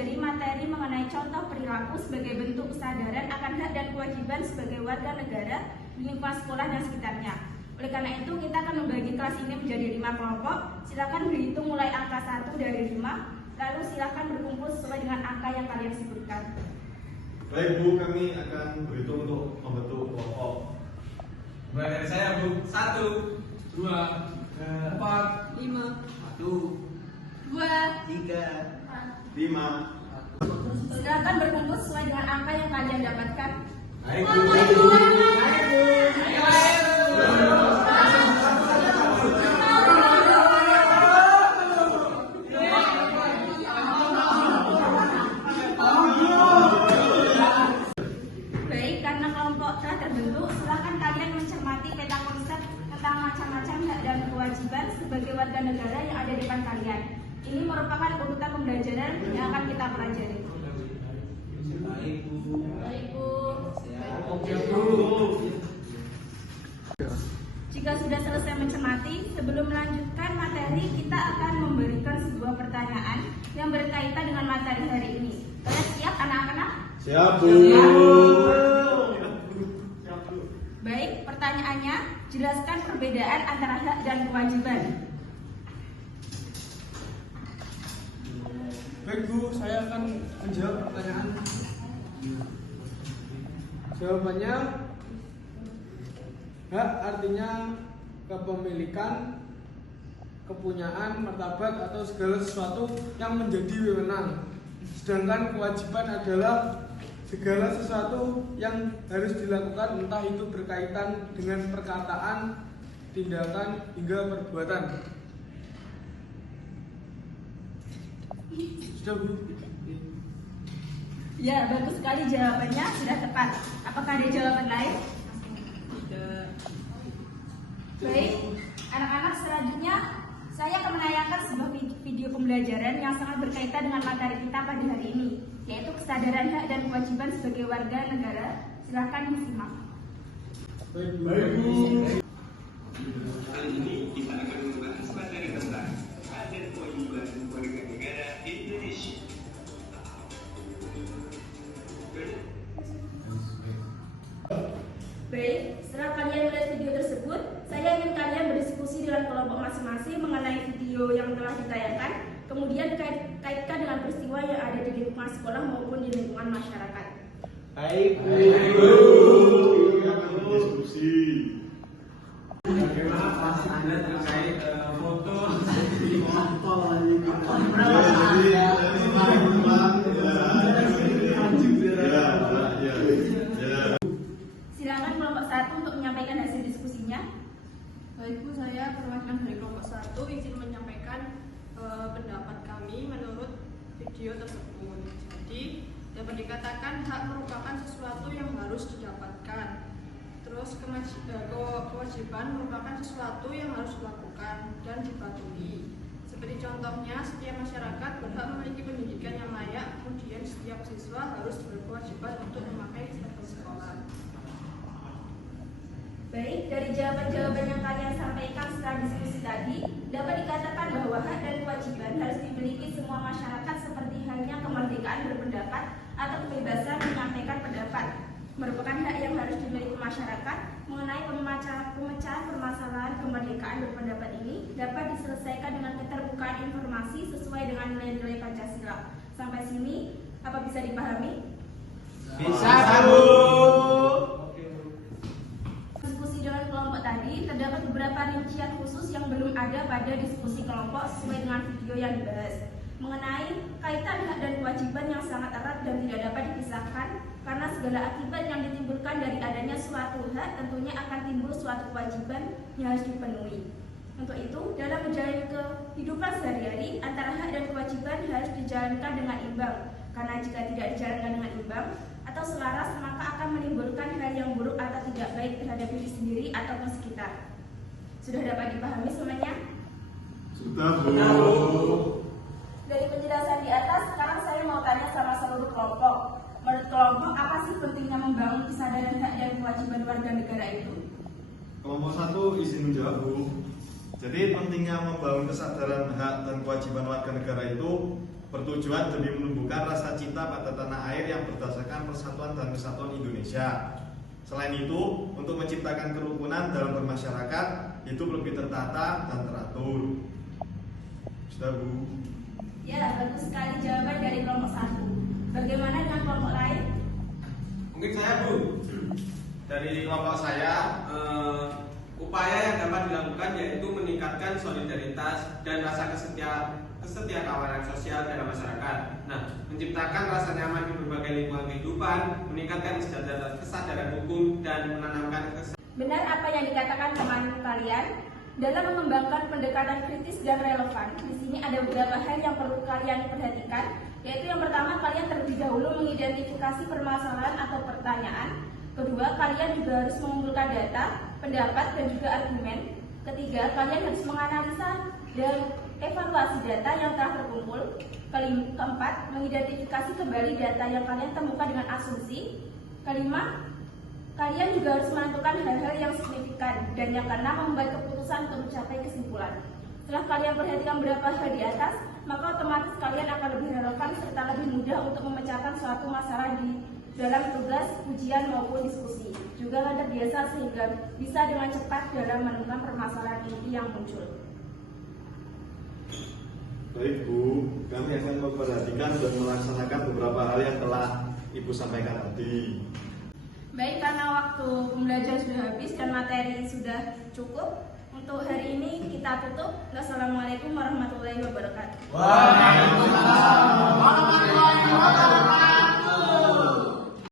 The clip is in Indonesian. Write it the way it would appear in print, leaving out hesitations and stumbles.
mempelajari materi mengenai contoh perilaku sebagai bentuk kesadaran akan hak dan kewajiban sebagai warga negara di lingkungan sekolah dan sekitarnya. Oleh karena itu, kita akan membagi kelas ini menjadi 5 kelompok. Silakan berhitung mulai angka 1 dari 5, lalu silakan berkumpul sesuai dengan angka yang kalian sebutkan. Baik Bu, kami akan berhitung untuk membentuk kelompok. Mulai dari saya Bu, 1, 2, 4, 5, 1, 2, 3, 5. silakan berkumpul sesuai dengan angka yang kalian dapatkan. Baik Bu. Baik, karena kelompok telah terbentuk, silakan kalian mencermati peta konsep tentang macam-macam hak dan kewajiban sebagai warga negara yang ada di depan kalian. Ini merupakan urutan pembelajaran yang akan kita pelajari. Baik Bu. Baik, Bu. Bu. Jika sudah selesai mencermati, sebelum melanjutkan materi, kita akan memberikan sebuah pertanyaan yang berkaitan dengan materi hari ini. Kalian siap, anak-anak? Siap Bu. Baik, pertanyaannya, jelaskan perbedaan antara hak dan kewajiban. Baik Bu, saya akan menjawab pertanyaan. Jawabannya, hak artinya kepemilikan, kepunyaan, martabat atau segala sesuatu yang menjadi wewenang. Sedangkan kewajiban adalah segala sesuatu yang harus dilakukan, entah itu berkaitan dengan perkataan, tindakan, hingga perbuatan. Sudah Bu? Ya, bagus sekali jawabannya, sudah tepat. Apakah ada jawaban lain? Tidak. Baik, anak-anak, selanjutnya saya akan menayangkan sebuah video pembelajaran yang sangat berkaitan dengan materi kita pada hari ini, yaitu kesadaran hak dan kewajiban sebagai warga negara. Silakan disimak. Baik Bu. Kali ini kita akan membahas materi tentang hak dan kewajiban warga negara Indonesia. Baik, setelah kalian melihat video tersebut, saya ingin kalian berdiskusi dengan kelompok masing-masing mengenai video yang telah ditayangkan, kemudian kaitkan dengan peristiwa yang ada di lingkungan sekolah maupun di lingkungan masyarakat. Baik Bu. Kita akan diskusi. Bagaimana pandangan Anda terkait foto Silakan kelompok 1 untuk menyampaikan hasil diskusinya. Baik Bu, saya perwakilan dari kelompok 1 izin menyampaikan pendapat kami menurut video tersebut. Jadi dapat dikatakan hak merupakan sesuatu yang harus didapatkan. Terus kewajiban merupakan sesuatu yang harus dilakukan dan dipatuhi. Seperti contohnya, setiap masyarakat berhak memiliki pendidikan yang layak, kemudian setiap siswa harus berkewajiban untuk memakai seragam sekolah. Baik, dari jawaban-jawaban yang kalian sampaikan setelah diskusi tadi, dapat dikatakan bahwa hak dan kewajiban harus dimiliki semua masyarakat seperti halnya kemerdekaan berpendapat atau kebebasan menyampaikan pendapat. Merupakan hak yang harus dimiliki masyarakat. Mengenai pemecahan permasalahan kemerdekaan berpendapat ini dapat diselesaikan dengan keterbukaan informasi sesuai dengan nilai-nilai Pancasila. Sampai sini, apa bisa dipahami? Bisa Bu. Diskusi dengan kelompok tadi, terdapat beberapa rincian khusus yang belum ada pada diskusi kelompok sesuai dengan video yang dibahas. Mengenai kaitan hak dan kewajiban yang sangat erat dan tidak dapat dipisahkan, karena segala akibat yang ditimbulkan dari adanya suatu hak tentunya akan timbul suatu kewajiban yang harus dipenuhi. Untuk itu, dalam menjalani kehidupan sehari-hari, antara hak dan kewajiban harus dijalankan dengan imbang, karena jika tidak dijalankan dengan imbang atau selaras, maka akan menimbulkan hal yang buruk atau tidak baik terhadap diri sendiri ataupun sekitar. Sudah dapat dipahami semuanya? Sudah Bu. Dari penjelasan di atas, sekarang saya mau tanya sama seluruh kelompok. Menurut kelompok, apa sih pentingnya membangun kesadaran hak dan kewajiban warga negara itu? Kelompok 1 izin menjawab Bu. Jadi pentingnya membangun kesadaran hak dan kewajiban warga negara itu bertujuan demi menumbuhkan rasa cinta pada tanah air yang berdasarkan persatuan dan kesatuan Indonesia. Selain itu, untuk menciptakan kerukunan dalam bermasyarakat, hidup lebih tertata dan teratur. Sudah, Bu? Ya, bagus sekali jawaban dari kelompok 1. Bagaimana dengan kelompok lain? Mungkin saya, Bu. Dari kelompok saya, upaya yang dapat dilakukan yaitu meningkatkan solidaritas dan rasa kesetiakawanan sosial dalam masyarakat. Nah, menciptakan rasa nyaman di berbagai lingkungan kehidupan, meningkatkan kesadaran hukum, dan menanamkan Benar apa yang dikatakan teman kalian. Dalam mengembangkan pendekatan kritis dan relevan, di sini ada beberapa hal yang perlu kalian perhatikan, yaitu yang pertama, kalian terlebih dahulu mengidentifikasi permasalahan atau pertanyaan. Kedua, kalian juga harus mengumpulkan data, pendapat, dan juga argumen. Ketiga, kalian harus menganalisa dan evaluasi data yang telah terkumpul. Keempat, mengidentifikasi kembali data yang kalian temukan dengan asumsi. Kelima, kalian juga harus menentukan hal-hal yang signifikan. Dan yang keenam, membuat keputusan untuk mencapai kesimpulan. Setelah kalian perhatikan beberapa hal di atas, maka otomatis kalian akan lebih relevan serta lebih mudah untuk memecahkan suatu masalah di dalam tugas, ujian maupun diskusi. Juga akan terbiasa sehingga bisa dengan cepat dalam menemukan permasalahan inti yang muncul. Baik, Bu, kami akan memperhatikan dan melaksanakan beberapa hal yang telah Ibu sampaikan tadi. Baik, karena waktu pembelajaran sudah habis dan materi sudah cukup, untuk hari ini kita tutup. Wassalamualaikum warahmatullahi wabarakatuh. Waalaikumsalam warahmatullahi wabarakatuh.